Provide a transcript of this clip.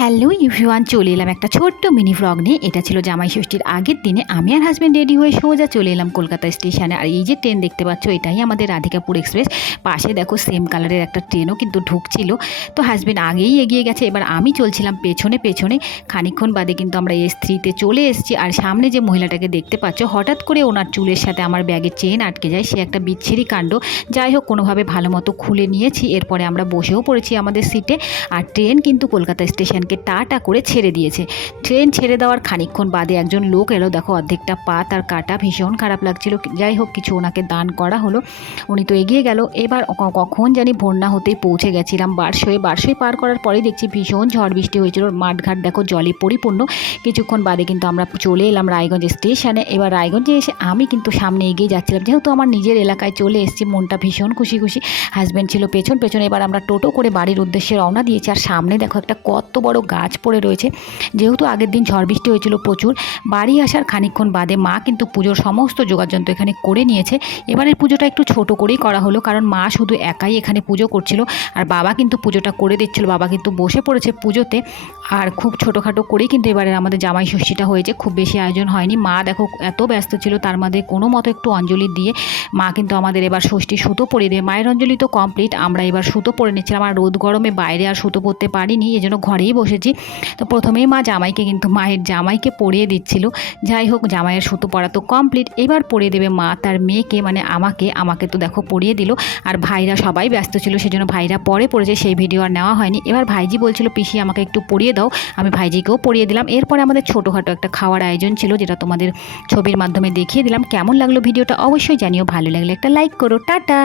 Hello everyone, চলে এলাম একটা ছোট্ট মিনি ভ্লগ নিয়ে। এটা ছিল জামাই ষষ্ঠীর আগের দিনে আমি আর হাজব্যান্ড রেডি হয়ে সোজা চলে এলাম কলকাতা স্টেশনে। আর এই যে ট্রেন দেখতে পাচ্ছ, এটাই আমাদের রাধিকাপুর এক্সপ্রেস। পাশে দেখো সেম কালারের একটা ট্রেনও কিন্তু ঢুকছিল। তো হাজব্যান্ড আগেই এগিয়ে গেছে, এবার আমি চলছিলাম পেছনে পেছনে। খানিকক্ষণ বাদে কিন্তু আমরা S3-তে চলে এসেছি। আর সামনে যে মহিলাটাকে দেখতে পাচ্ছ, হঠাৎ করে ওনার চুলের সাথে আমার ব্যাগের চেন আটকে যায়। সে একটা বিচ্ছিরি কাণ্ড। যাই হোক, কোনোভাবে ভালো মতো খুলে নিয়েছি। এরপরে আমরা বসেও পড়েছি আমাদের সিটে। আর ট্রেন কিন্তু কলকাতা স্টেশনকে টাটা করে ছেড়ে দিয়েছে। ট্রেন ছেড়ে দেওয়ার খানিকক্ষণ বাদে একজন লোক এলো। দেখো, অর্ধেকটা পা তার কাটা, ভীষণ খারাপ লাগছিল। যাই হোক, কিছু ওনাকে দান করা হলো। উনি তো এগিয়ে গেল। এবার কখন জানি বন্যা হতেই পৌঁছে গেছিলাম বারসই পার করার পরেই দেখছি ভীষণ ঝড় বৃষ্টি হয়েছিল। মাঠঘাট দেখো জলে পরিপূর্ণ। কিছুক্ষণ বাদে কিন্তু আমরা চলে এলাম রায়গঞ্জ স্টেশনে। এবার রায়গঞ্জে এসে আমি কিন্তু সামনে এগিয়ে যাচ্ছিলাম, যেহেতু আমার নিজের এলাকায় চলে এসেছি। মনটা ভীষণ খুশি। হাজব্যান্ড ছিল পেছনে। এবার আমরা টোটো করে বাড়ির উদ্দেশ্যে রওনা দিয়েছি। আর সামনে দেখো একটা কত বড় গাছ পড়ে রয়েছে। যেহেতু আগের দিন ঝড় বৃষ্টি হয়েছিল প্রচুর। বাড়ি আসার খানিকক্ষণ বাদে মা কিন্তু পুজোর সমস্ত যোগাযন্ত্র এখানে করে নিয়েছে। এবারের পুজোটা একটু ছোট করেই করা হলো, কারণ মা শুধু একাই এখানে পুজো করছিল। আর বাবা কিন্তু পুজোটা করে দিচ্ছিল। বাবা কিন্তু বসে পড়েছে পুজোতে। আর খুব ছোটোখাটো করেই কিন্তু এবারে আমাদের জামাই ষষ্ঠীটা হয়েছে, খুব বেশি আয়োজন হয়নি। মা দেখো এত ব্যস্ত ছিল, তার মধ্যে কোনো মতো একটু অঞ্জলি দিয়ে মা কিন্তু আমাদের এবার ষষ্ঠী সুতো পরিয়ে দেয়। মায়ের অঞ্জলি তো কমপ্লিট, আমরা এবার সুতো পরে নিচ্ছিলাম। আর রোদ গরমে বাইরে আর সুতো পরতে পারিনি, এই জন্য ঘরেই বসেছি। তো প্রথমেই মা জামাইকে কিন্তু মায়ের জামাইকে পরিয়ে দিচ্ছিল। যাই হোক, জামাইয়ের সুতো পরা তো কমপ্লিট। এবার পরিয়ে দেবে মা তার মেয়েকে, মানে আমাকে তো দেখো পরিয়ে দিল। আর ভাইরা সবাই ব্যস্ত ছিল, সেজন্য ভাইরা পরে পড়েছে, সেই ভিডিও আর নেওয়া হয়নি। এবার ভাইজি বলছিল, পিসি আমাকে একটু পরিয়ে দাও। আমি ভাইজিকেও পরিয়ে দিলাম। এরপরে আমাদের ছোটোখাটো একটা খাওয়ার আয়োজন ছিল, যেটা তোমাদের ছবির মাধ্যমে দেখিয়ে দিলাম। কেমন লাগলো ভিডিওটা অবশ্যই জানিও। ভালো লাগলে একটা লাইক করো। টাটা।